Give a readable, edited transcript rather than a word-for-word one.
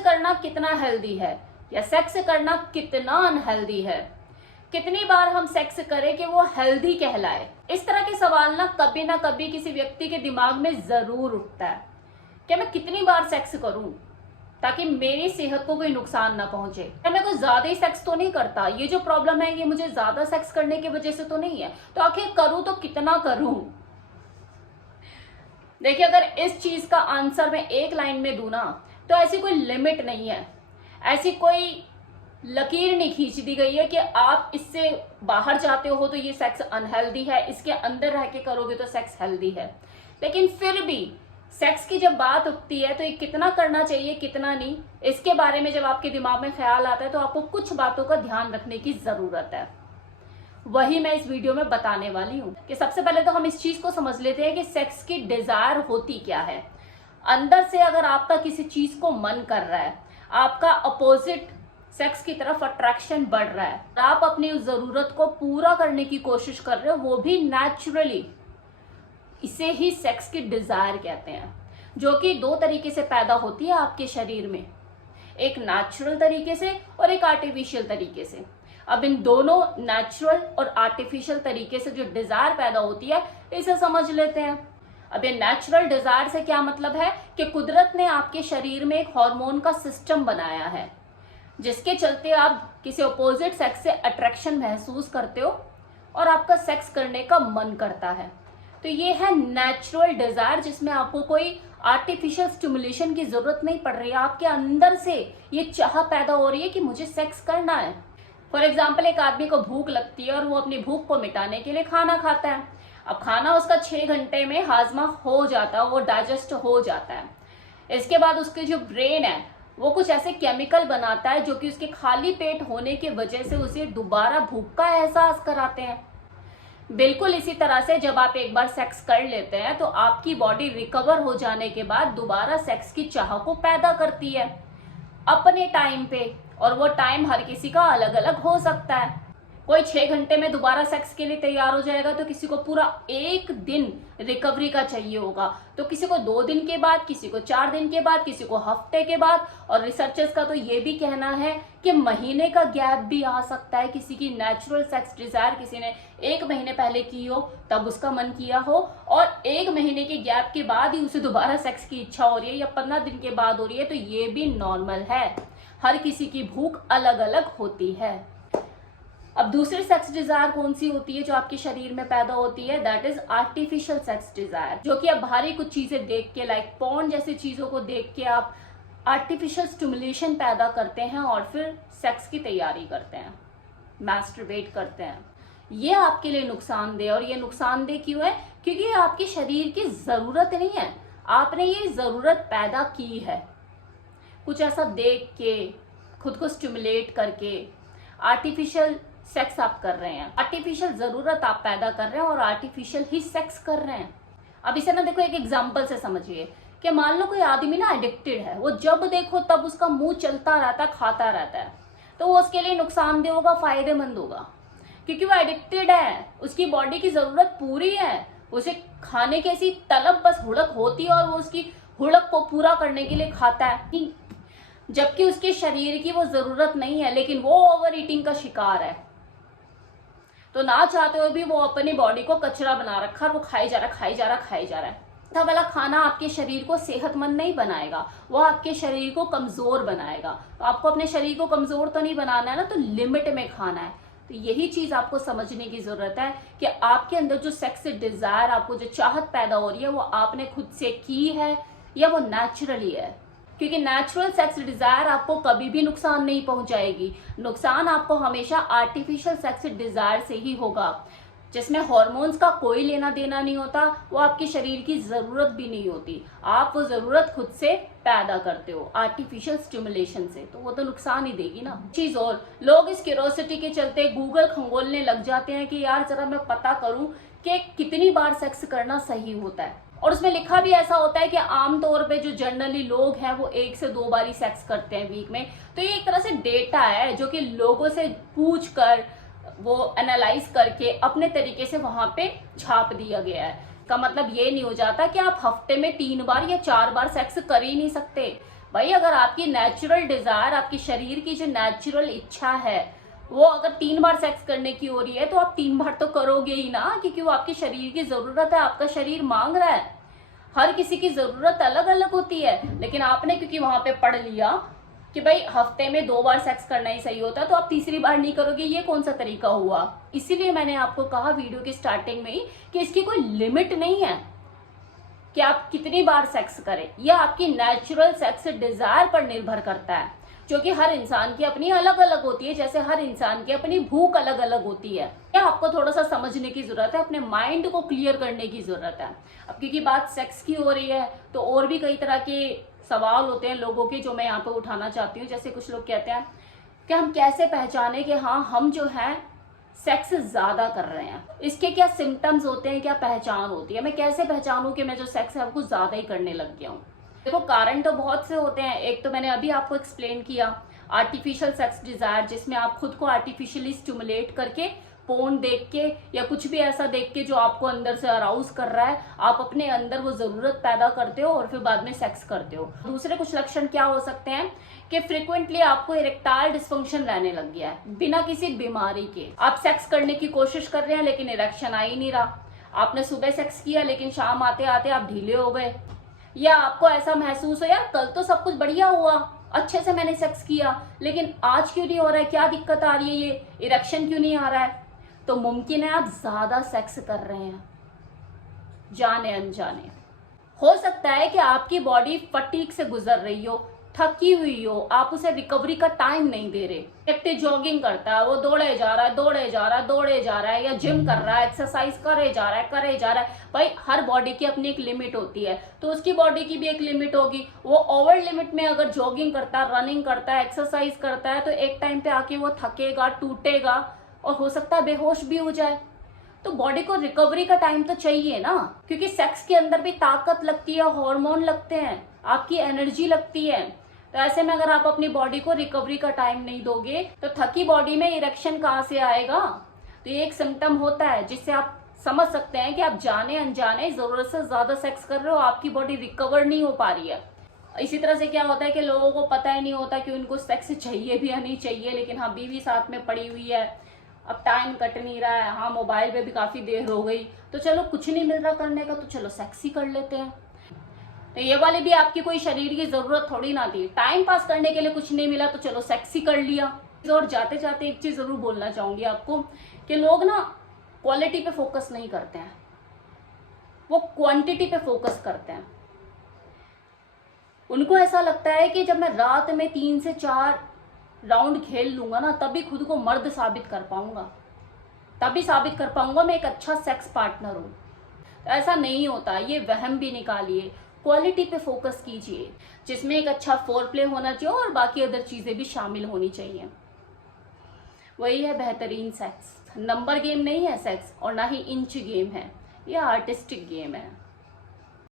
करना कितना हेल्दी है या सेक्स करना कितना अनहेल्दी है, कितनी बार हम सेक्स करें कि वो हेल्दी कहलाए। इस तरह के सवाल ना कभी किसी व्यक्ति के दिमाग में जरूर उठता है कि मैं कितनी बार सेक्स करूं ताकि मेरी सेहत को कोई नुकसान ना पहुंचे। क्या मैं कोई ज्यादा ही सेक्स तो नहीं करता, ये जो प्रॉब्लम है ये मुझे ज्यादा सेक्स करने की वजह से तो नहीं है, तो आखिर करूं तो कितना करूं। देखिए, अगर इस चीज का आंसर मैं एक लाइन में दूं ना, तो ऐसी कोई लिमिट नहीं है, ऐसी कोई लकीर नहीं खींच दी गई है कि आप इससे बाहर जाते हो तो ये सेक्स अनहेल्दी है, इसके अंदर रह के करोगे तो सेक्स हेल्दी है। लेकिन फिर भी सेक्स की जब बात उठती है तो ये कितना करना चाहिए कितना नहीं, इसके बारे में जब आपके दिमाग में ख्याल आता है तो आपको कुछ बातों का ध्यान रखने की जरूरत है। वही मैं इस वीडियो में बताने वाली हूँ कि सबसे पहले तो हम इस चीज को समझ लेते हैं कि सेक्स की डिजायर होती क्या है। अंदर से अगर आपका किसी चीज को मन कर रहा है, आपका अपोजिट सेक्स की तरफ अट्रैक्शन बढ़ रहा है, आप अपनी उस जरूरत को पूरा करने की कोशिश कर रहे हो, वो भी नेचुरली, इसे ही सेक्स की डिजायर कहते हैं, जो कि दो तरीके से पैदा होती है आपके शरीर में, एक नेचुरल तरीके से और एक आर्टिफिशियल तरीके से। अब इन दोनों नेचुरल और आर्टिफिशियल तरीके से जो डिजायर पैदा होती है इसे समझ लेते हैं। अब ये नेचुरल डिजायर से क्या मतलब है कि कुदरत ने आपके शरीर में एक हार्मोन का सिस्टम बनाया है जिसके चलते आप किसी अपोजिट सेक्स से अट्रैक्शन महसूस करते हो और आपका सेक्स करने का मन करता है। तो ये है नेचुरल डिजायर, जिसमें आपको कोई आर्टिफिशियल स्टिमुलेशन की जरूरत नहीं पड़ रही है, आपके अंदर से ये चाह पैदा हो रही है कि मुझे सेक्स करना है। फॉर एग्जाम्पल, एक आदमी को भूख लगती है और वो अपनी भूख को मिटाने के लिए खाना खाता है। अब खाना उसका 6 घंटे में हाजमा हो जाता है, वो डाइजेस्ट हो जाता है। इसके बाद उसके जो ब्रेन है वो कुछ ऐसे केमिकल बनाता है जो कि उसके खाली पेट होने की वजह से उसे दोबारा भूख का एहसास कराते हैं। बिल्कुल इसी तरह से जब आप एक बार सेक्स कर लेते हैं तो आपकी बॉडी रिकवर हो जाने के बाद दोबारा सेक्स की चाह को पैदा करती है अपने टाइम पे, और वो टाइम हर किसी का अलग अलग हो सकता है। कोई 6 घंटे में दोबारा सेक्स के लिए तैयार हो जाएगा तो किसी को पूरा 1 दिन रिकवरी का चाहिए होगा, तो किसी को 2 दिन के बाद, किसी को 4 दिन के बाद, किसी को हफ्ते के बाद, और रिसर्चर्स का तो ये भी कहना है कि महीने का गैप भी आ सकता है। किसी की नेचुरल सेक्स डिजायर किसी ने 1 महीने पहले की हो तब उसका मन किया हो, और 1 महीने के गैप के बाद ही उसे दोबारा सेक्स की इच्छा हो रही है, या 15 दिन के बाद हो रही है, तो ये भी नॉर्मल है। हर किसी की भूख अलग अलग होती है। अब दूसरी सेक्स डिजायर कौन सी होती है जो आपके शरीर में पैदा होती है? That is artificial sex Dzire, जो कि आप बाहरी कुछ चीजें देख के, लाइक पॉर्न जैसी चीजों को देख के आप आर्टिफिशियल स्टिमुलेशन पैदा करते हैं और फिर सेक्स की तैयारी करते हैं, मैस्टरबेट करते हैं। ये आपके लिए नुकसानदेह, और ये नुकसानदेह क्यों है? क्योंकि ये आपके शरीर की जरूरत नहीं है, आपने ये जरूरत पैदा की है। कुछ ऐसा देख के, खुद को स्टिमुलेट करके आर्टिफिशियल सेक्स आप कर रहे हैं, आर्टिफिशियल जरूरत आप पैदा कर रहे हैं और आर्टिफिशियल ही सेक्स कर रहे हैं। अब इसे ना देखो, एक एग्जांपल से समझिए कि मान लो कोई आदमी ना एडिक्टेड है, वो जब देखो तब उसका मुंह चलता रहता है, खाता रहता है, तो वो उसके लिए नुकसानदेह होगा, फायदेमंद होगा? क्योंकि वो एडिक्टेड है, उसकी बॉडी की जरूरत पूरी है, उसे खाने की ऐसी तलब बस हुड़क होती है और वो उसकी हुड़क को पूरा करने के लिए खाता है, जबकि उसके शरीर की वो जरूरत नहीं है, लेकिन वो ओवर ईटिंग का शिकार है। तो ना चाहते हुए भी वो अपनी बॉडी को कचरा बना रखा है, वो खाई जा रहा है। तो वाला खाना आपके शरीर को सेहतमंद नहीं बनाएगा, वो आपके शरीर को कमजोर बनाएगा। तो आपको अपने शरीर को कमजोर तो नहीं बनाना है ना, तो लिमिट में खाना है। तो यही चीज आपको समझने की जरूरत है कि आपके अंदर जो सेक्स डिजायर, आपको जो चाहत पैदा हो रही है, वो आपने खुद से की है या वो नेचुरली है। क्योंकि नेचुरल सेक्स डिजायर आपको कभी भी नुकसान नहीं पहुंचाएगी, नुकसान आपको हमेशा आर्टिफिशियल सेक्स डिजायर से ही होगा, जिसमें हार्मोन्स का कोई लेना देना नहीं होता, वो आपके शरीर की जरूरत भी नहीं होती, आप वो जरूरत खुद से पैदा करते हो आर्टिफिशियल स्टिमुलेशन से, तो वो तो नुकसान ही देगी ना। चीज और, लोग इस क्यूरोसिटी के चलते गूगल खंगोलने लग जाते हैं कि यार जरा मैं पता करूं कि कितनी बार सेक्स करना सही होता है, और उसमें लिखा भी ऐसा होता है कि आमतौर पे जो जनरली लोग हैं वो 1 से 2 बार ही सेक्स करते हैं वीक में। तो ये एक तरह से डेटा है जो कि लोगों से पूछ कर, वो एनालाइज करके अपने तरीके से वहां पे छाप दिया गया है। का मतलब ये नहीं हो जाता कि आप हफ्ते में 3 बार या 4 बार सेक्स कर ही नहीं सकते। भाई अगर आपकी नेचुरल डिजायर, आपकी शरीर की जो नेचुरल इच्छा है वो अगर 3 बार सेक्स करने की हो रही है तो आप 3 बार तो करोगे ही ना, क्योंकि वो आपके शरीर की जरूरत है, आपका शरीर मांग रहा है। हर किसी की जरूरत अलग अलग होती है, लेकिन आपने क्योंकि वहां पे पढ़ लिया कि भाई हफ्ते में 2 बार सेक्स करना ही सही होता है, तो आप तीसरी बार नहीं करोगे, ये कौन सा तरीका हुआ। इसीलिए मैंने आपको कहा वीडियो की स्टार्टिंग में ही कि इसकी कोई लिमिट नहीं है कि आप कितनी बार सेक्स करें। यह आपकी नेचुरल सेक्स डिजायर पर निर्भर करता है, जो कि हर इंसान की अपनी अलग अलग होती है, जैसे हर इंसान की अपनी भूख अलग अलग होती है। यह आपको थोड़ा सा समझने की जरूरत है, अपने माइंड को क्लियर करने की जरूरत है। अब क्योंकि बात सेक्स की हो रही है तो और भी कई तरह के सवाल होते हैं लोगों के, जो मैं यहाँ पे उठाना चाहती हूँ। जैसे कुछ लोग कहते हैं कि हम कैसे पहचाने कि हाँ हम जो है सेक्स ज्यादा कर रहे हैं, इसके क्या सिम्टम्स होते हैं, क्या पहचान होती है, मैं कैसे पहचानूं कि मैं जो सेक्स है वो कुछ ज्यादा ही करने लग गया हूँ। देखो कारण तो बहुत से होते हैं। एक तो मैंने अभी आपको एक्सप्लेन किया, आर्टिफिशियल सेक्स डिजायर, जिसमें आप खुद को आर्टिफिशियली स्टिमुलेट करके पोर्न देख के या कुछ भी ऐसा देख के जो आपको अंदर से अराउज कर रहा है, आप अपने अंदर वो जरूरत पैदा करते हो और फिर बाद में सेक्स करते हो। दूसरे कुछ लक्षण क्या हो सकते हैं कि फ्रिक्वेंटली आपको इरेक्टाइल डिस्फंक्शन रहने लग गया है बिना किसी बीमारी के। आप सेक्स करने की कोशिश कर रहे हैं लेकिन इरेक्शन आ ही नहीं रहा। आपने सुबह सेक्स किया लेकिन शाम आते आते आप ढीले हो गए, या आपको ऐसा महसूस हो यार कल तो सब कुछ बढ़िया हुआ, अच्छे से मैंने सेक्स किया, लेकिन आज क्यों नहीं हो रहा है, क्या दिक्कत आ रही है, ये इरेक्शन क्यों नहीं आ रहा है। तो मुमकिन है आप ज्यादा सेक्स कर रहे हैं जाने अनजाने। हो सकता है कि आपकी बॉडी फटीग से गुजर रही हो, थकी हुई हो, आप उसे रिकवरी का टाइम नहीं दे रहे। व्यक्ति जॉगिंग करता है, वो दौड़े जा रहा है, दौड़े जा रहा है, दौड़े जा रहा है, या जिम कर रहा है, एक्सरसाइज करे जा रहा है, करे जा रहा है। भाई हर बॉडी की अपनी एक लिमिट होती है, तो उसकी बॉडी की भी एक लिमिट होगी। वो ओवर लिमिट में अगर जॉगिंग करता है, रनिंग करता है, एक्सरसाइज करता है, तो एक टाइम पे आके वो थकेगा, टूटेगा और हो सकता है बेहोश भी हो जाए। तो बॉडी को रिकवरी का टाइम तो चाहिए ना, क्योंकि सेक्स के अंदर भी ताकत लगती है, हार्मोन लगते हैं, आपकी एनर्जी लगती है। तो ऐसे में अगर आप अपनी बॉडी को रिकवरी का टाइम नहीं दोगे तो थकी बॉडी में इरेक्शन कहाँ से आएगा। तो ये एक सिम्टम होता है जिससे आप समझ सकते हैं कि आप जाने अनजाने जरूरत से ज्यादा सेक्स कर रहे हो, आपकी बॉडी रिकवर नहीं हो पा रही है। इसी तरह से क्या होता है कि लोगों को पता ही नहीं होता कि उनको सेक्स चाहिए भी या नहीं चाहिए, लेकिन हाँ बीवी साथ में पड़ी हुई है, अब टाइम कट नहीं रहा है, हाँ मोबाइल पे भी काफी देर हो गई, तो चलो कुछ नहीं मिल रहा करने का तो चलो सेक्स ही कर लेते हैं। तो ये वाली भी आपकी कोई शरीर की जरूरत थोड़ी ना थी, टाइम पास करने के लिए कुछ नहीं मिला तो चलो सेक्स ही कर लिया। और जाते जाते एक चीज जरूर बोलना चाहूंगी आपको कि लोग ना क्वालिटी पे फोकस नहीं करते हैं, वो क्वांटिटी पे फोकस करते हैं। उनको ऐसा लगता है कि जब मैं रात में 3 से 4 राउंड खेल लूंगा ना तभी खुद को मर्द साबित कर पाऊंगा, तभी साबित कर पाऊंगा मैं एक अच्छा सेक्स पार्टनर हूं। तो ऐसा नहीं होता, ये वहम भी निकालिए, क्वालिटी पे फोकस कीजिए, जिसमें एक अच्छा फोर प्ले होना चाहिए और बाकी अदर चीजें भी शामिल होनी चाहिए। वही है बेहतरीन सेक्स। नंबर गेम नहीं है सेक्स और ना ही इंच गेम है, यह आर्टिस्टिक गेम है।